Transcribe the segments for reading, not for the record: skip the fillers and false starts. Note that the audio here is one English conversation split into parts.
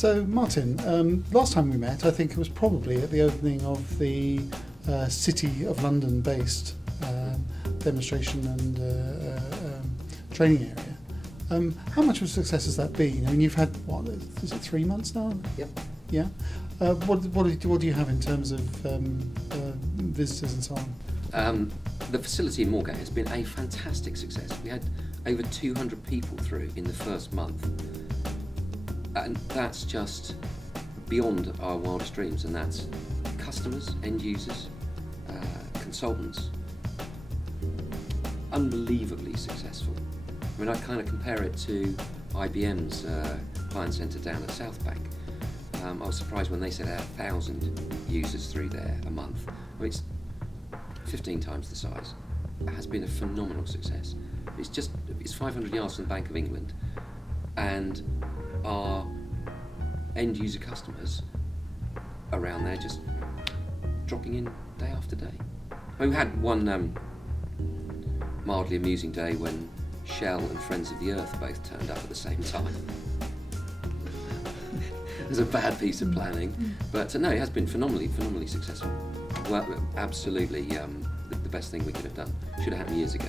So Martin, last time we met, I think it was probably at the opening of the City of London based demonstration and training area. How much of a success has that been? I mean, you've had, what, is it 3 months now? Yep. Yeah. What do you have in terms of visitors and so on? The facility in Moorgate has been a fantastic success. We had over 200 people through in the first month, and that's just beyond our wildest dreams, and that's customers, end users, consultants, unbelievably successful. I mean, I kind of compare it to IBM's client centre down at South Bank. I was surprised when they said 1,000 users through there a month. I mean, it's 15 times the size. It has been a phenomenal success. It's 500 yards from the Bank of England, and our end user customers around there just dropping in day after day. I mean, we had one mildly amusing day when Shell and Friends of the Earth both turned up at the same time. It was a bad piece of planning, but no, it has been phenomenally successful. Well, absolutely the best thing we could have done. Should have happened years ago.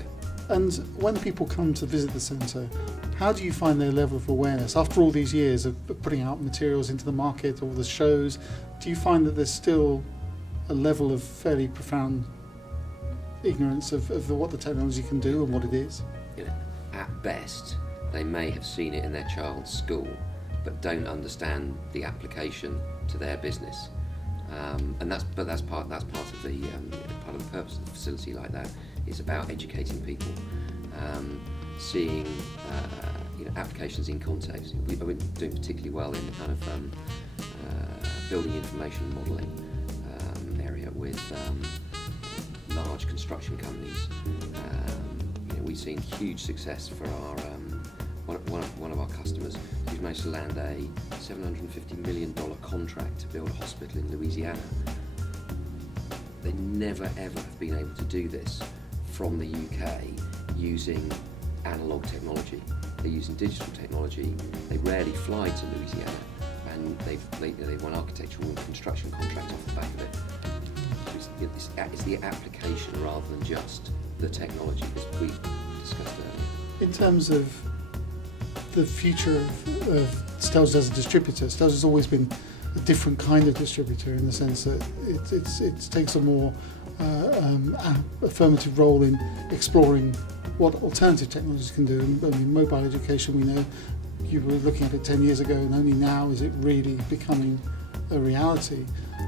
And when people come to visit the centre, how do you find their level of awareness? After all these years of putting out materials into the market, all the shows, do you find that there's still a level of fairly profound ignorance of what the technology can do and what it is? You know, at best, they may have seen it in their child's school, but don't understand the application to their business. And that's part of the purpose of the facility like that is about educating people, seeing applications in context. We're doing particularly well in the kind of building information modelling area with large construction companies. We've seen huge success for our one of our customers who's managed to land a $750 million contract to build a hospital in Louisiana. They never ever have been able to do this from the UK using analogue technology. They're using digital technology. They rarely fly to Louisiana, and they've won architectural and construction contracts off the back of it. It's the application rather than just the technology, as we discussed earlier. In terms of the future of Steljes as a distributor, Steljes has always been a different kind of distributor in the sense that it takes a more affirmative role in exploring what alternative technologies can do. I mean, mobile education, we know you were looking at it 10 years ago, and only now is it really becoming a reality.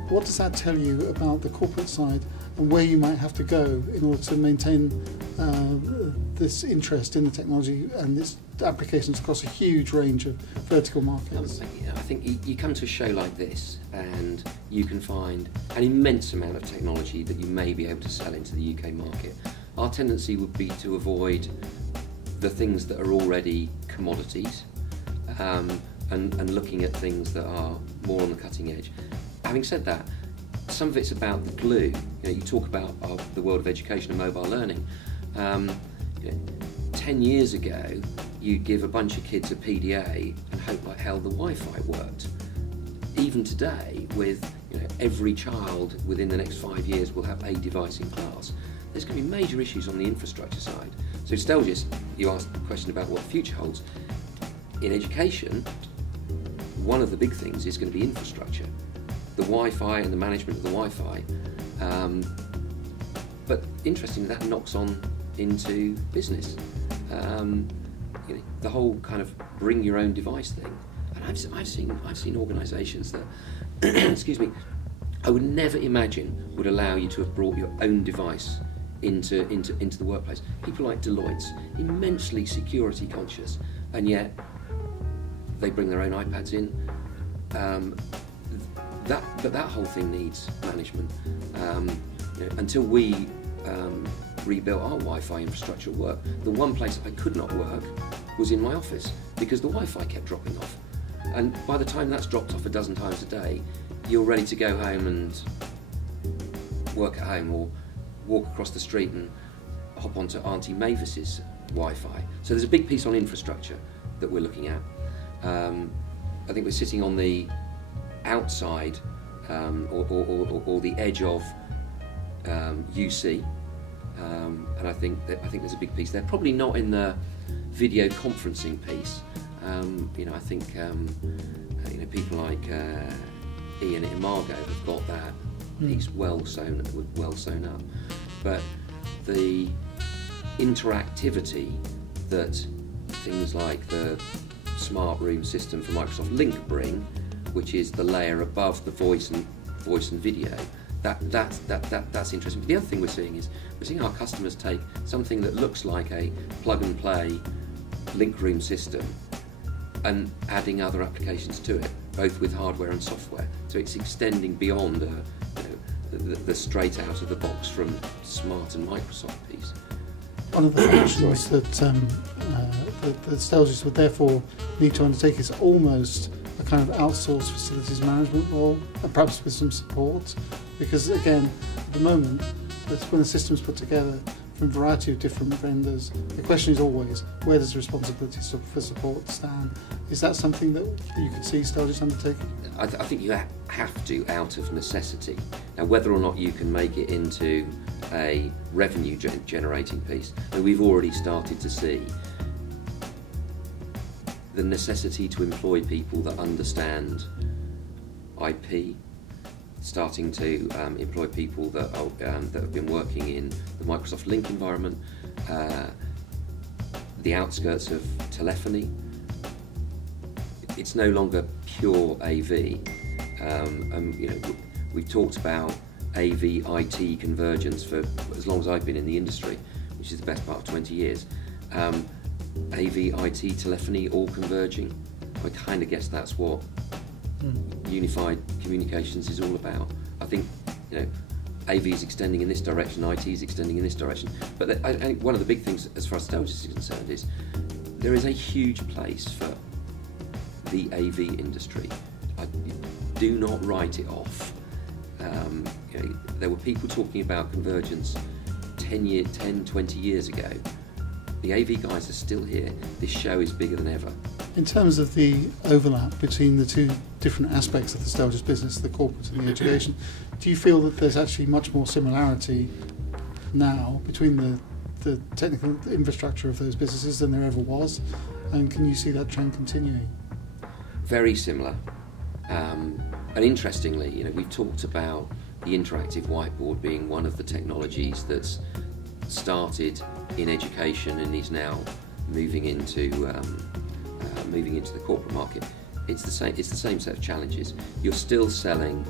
What does that tell you about the corporate side and where you might have to go in order to maintain this interest in the technology and its applications across a huge range of vertical markets? I think you come to a show like this and you can find an immense amount of technology that you may be able to sell into the UK market. Our tendency would be to avoid the things that are already commodities and looking at things that are more on the cutting edge. Having said that, some of it's about the glue. You talk about the world of education and mobile learning. 10 years ago, you'd give a bunch of kids a PDA and hope like hell the Wi-Fi worked. Even today, with every child within the next 5 years will have a device in class, there's going to be major issues on the infrastructure side. So Steljes, you asked a question about what the future holds. In education, one of the big things is going to be infrastructure. The Wi-Fi and the management of the Wi-Fi. But interestingly, that knocks on into business. The whole kind of bring your own device thing. And I've seen organisations that, excuse me, I would never imagine would allow you to have brought your own device into the workplace. People like Deloitte's, immensely security conscious, and yet they bring their own iPads in. But that whole thing needs management. Until we rebuilt our Wi-Fi infrastructure at work, the one place I could not work was in my office because the Wi-Fi kept dropping off. And by the time that's dropped off a dozen times a day, you're ready to go home and work at home or walk across the street and hop onto Auntie Mavis's Wi-Fi. So there's a big piece on infrastructure that we're looking at. I think we're sitting on the outside or the edge of UC, and I think there's a big piece there. Probably not in the video conferencing piece. I think people like Ian at Imago have got that piece well sewn up, but the interactivity that things like the smart room system for Microsoft Lync bring, which is the layer above the voice and video, that's interesting. But the other thing we're seeing our customers take something that looks like a plug and play Lync room system and adding other applications to it, both with hardware and software. So it's extending beyond the straight out of the box from Smart and Microsoft piece. One of the functions that Steljes would therefore need to undertake is almost a kind of outsourced facilities management role, and perhaps with some support, because again, at the moment, when the system's put together from a variety of different vendors, the question is always, where does the responsibility for support stand? Is that something that you could see Steljes undertaking? I think you have to, out of necessity. Now, whether or not you can make it into a revenue generating piece, and we've already started to see the necessity to employ people that understand IP, starting to employ people that have been working in the Microsoft Lync environment, the outskirts of telephony. It's no longer pure AV. We've talked about AV IT convergence for as long as I've been in the industry, which is the best part of 20 years. AV IT telephony all converging. I kind of guess that's what unified communications is all about. I think AV is extending in this direction, IT is extending in this direction. But I think one of the big things as far as Steljes is concerned is there is a huge place for the AV industry. Do not write it off. There were people talking about convergence 10, 20 years ago. The AV guys are still here. This show is bigger than ever. In terms of the overlap between the two different aspects of the Steljes business, the corporate and the education, do you feel that there's actually much more similarity now between the technical infrastructure of those businesses than there ever was? And can you see that trend continuing? Very similar. And interestingly, we've talked about the interactive whiteboard being one of the technologies that's started in education and is now moving into the corporate market. It's the same set of challenges. You're still selling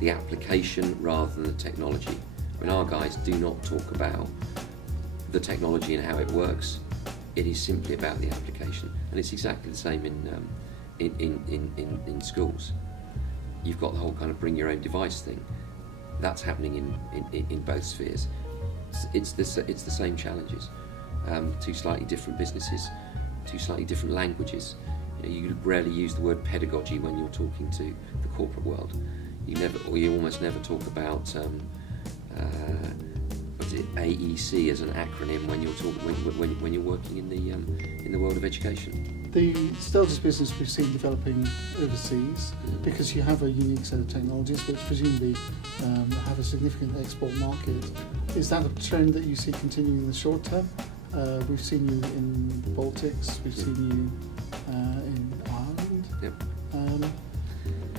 the application rather than the technology. I mean, our guys do not talk about the technology and how it works. It is simply about the application, and it's exactly the same in schools. You've got the whole kind of bring your own device thing. That's happening in both spheres. It's the same challenges. Two slightly different businesses, two slightly different languages. You rarely use the word pedagogy when you're talking to the corporate world. You almost never talk about AEC as an acronym when you're working in the world of education. The Steljes business we've seen developing overseas, because you have a unique set of technologies which presumably have a significant export market. Is that a trend that you see continuing in the short term? We've seen you in the Baltics, we've seen you in Ireland. Yep.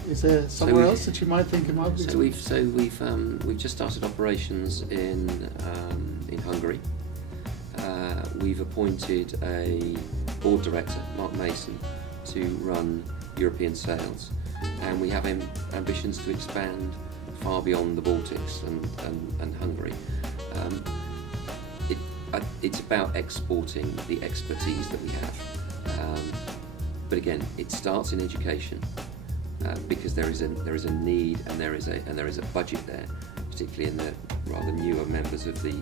Is there somewhere else that you might think it might be? We've just started operations in Hungary. We've appointed a board director, Mark Mason, to run European sales, and we have ambitions to expand far beyond the Baltics and Hungary. It's about exporting the expertise that we have, but again, it starts in education because there is a need and there is a budget there, particularly in the rather newer members of the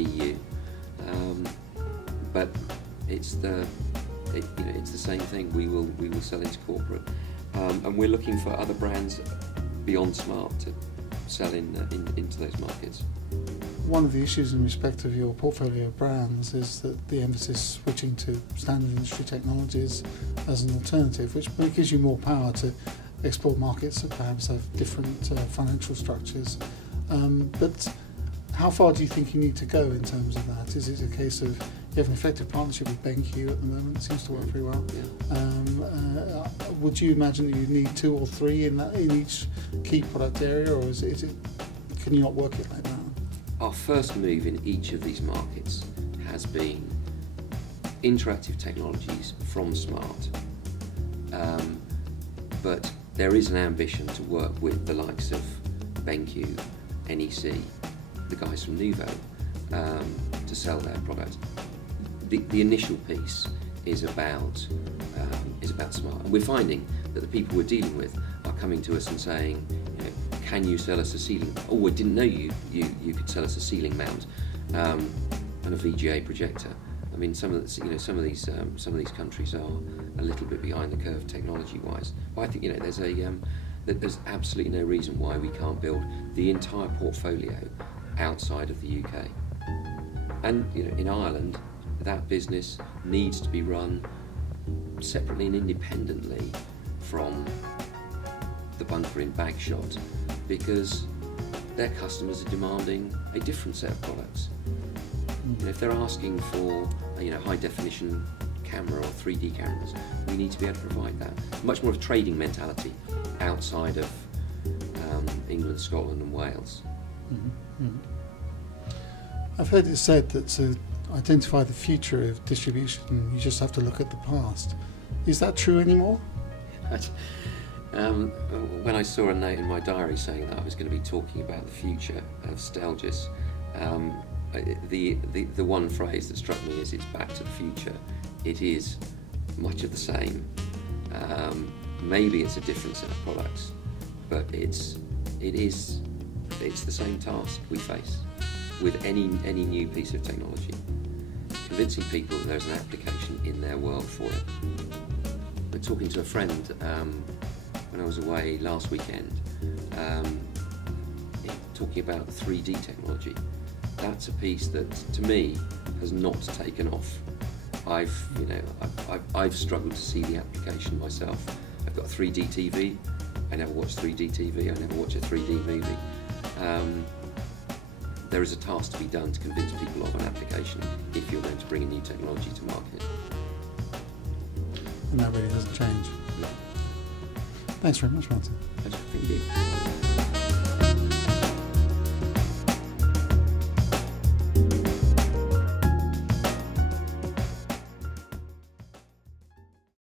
EU. But it's the same thing. We will sell into corporate, and we're looking for other brands beyond Smart to sell into those markets. one of the issues in respect of your portfolio of brands is that the emphasis switching to standard industry technologies as an alternative, which gives you more power to explore markets that perhaps have different financial structures. But how far do you think you need to go in terms of that? Is it a case of you have an effective partnership with BenQ at the moment? It seems to work very well. Yeah. Would you imagine that you need 2 or 3 in each key product area, or is it can you not work it like that? Our first move in each of these markets has been interactive technologies from Smart, but there is an ambition to work with the likes of BenQ, NEC, the guys from Nuvo, to sell their product. The initial piece is about Smart, and we're finding that the people we're dealing with are coming to us and saying, you know, can you sell us a ceiling? Oh, I didn't know you could sell us a ceiling mount and a VGA projector. I mean, some of these countries are a little bit behind the curve technology-wise. But I think, you know, there's absolutely no reason why we can't build the entire portfolio outside of the UK. And, you know, in Ireland, that business needs to be run separately and independently from the bunker in Bagshot, because their customers are demanding a different set of products. You know, if they're asking for high definition camera or 3D cameras, we need to be able to provide that. Much more of a trading mentality outside of England, Scotland and Wales. Mm-hmm. I've heard it said that to identify the future of distribution, you just have to look at the past. Is that true anymore? When I saw a note in my diary saying that I was going to be talking about the future of Steljes, the one phrase that struck me is it's back to the future. It is much of the same. Maybe it's a different set of products, but it's the same task we face with any new piece of technology. Convincing people that there's an application in their world for it. But talking to a friend when I was away last weekend, talking about 3D technology. That's a piece that, to me, has not taken off. I've struggled to see the application myself. I've got a 3D TV. I never watch 3D TV. I never watch a 3D movie. There is a task to be done to convince people of an application if you're going to bring a new technology to market. And that really doesn't change. No. Thanks very much, Martin. Thank you.